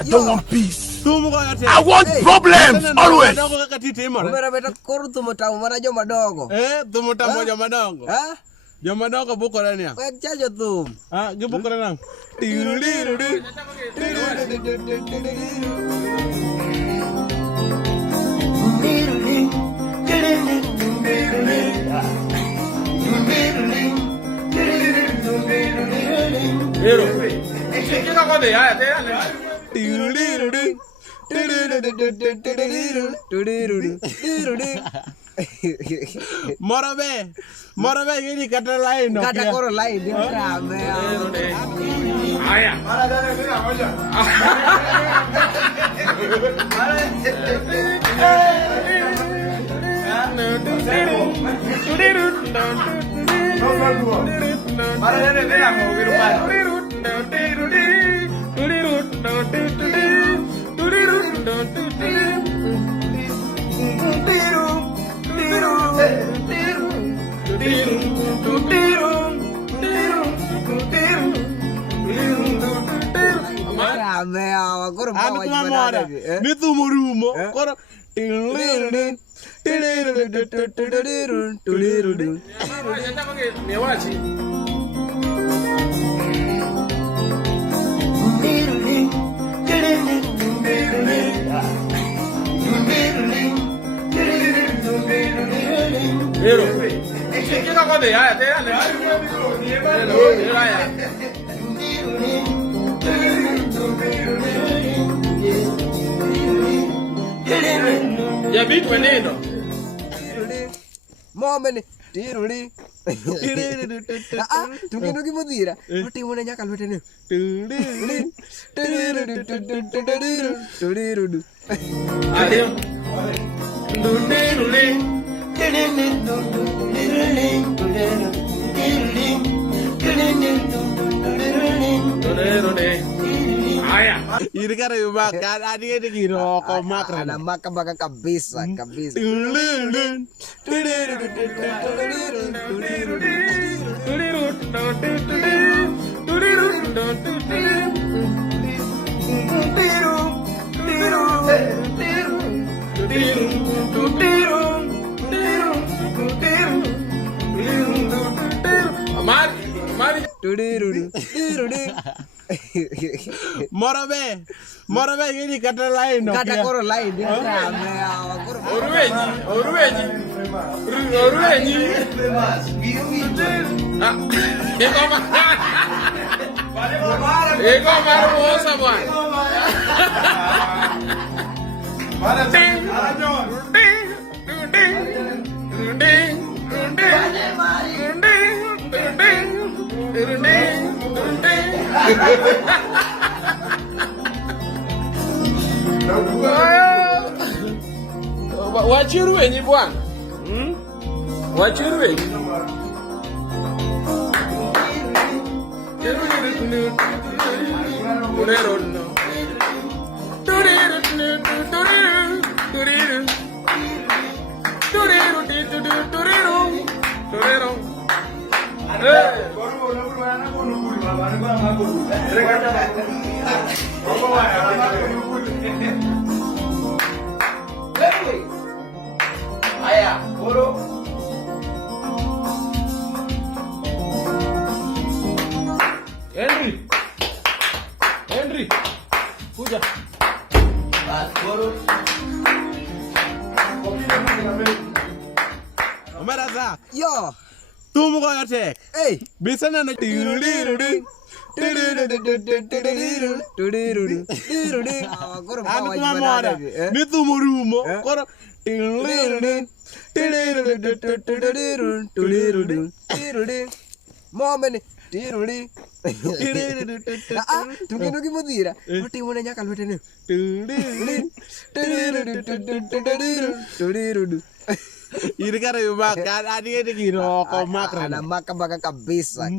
I don't want peace. I want problems always. Umera beta koru tumutamu mana joma dogo. Tumutamu joma dogo. Joma dogo buko rani ya. Wek chajo tum. Gibuko rani. Morabe ini kata lain dong. Kata koro lain dia rame. Aya. Rame awak koro Anu mama Nitu murumo koro Ya bit maneno. Momene tiruli. Tuki mudira. Oti mune nyakal betene. Ayo. Aya. Ini kan makan, adik ini kiro kau makan. Ada makan makan kabisa. Morabe ini kata lain dong. Kata koro lain dia rame awak koro. Oruenyi. Ego marmosa boy. Wachiru wenyi bwana. Wachiru wenyi. Henry, kuja. Omeraza. Yo. Tumu kau attack. Hey. Bisa nana Anu mama Nitu murumo koro Momene tiruli. Tuki mudira. Oti mune nyakal betene. Ini kan makan, adik ini kiro kau makan. Ada makan kabisa.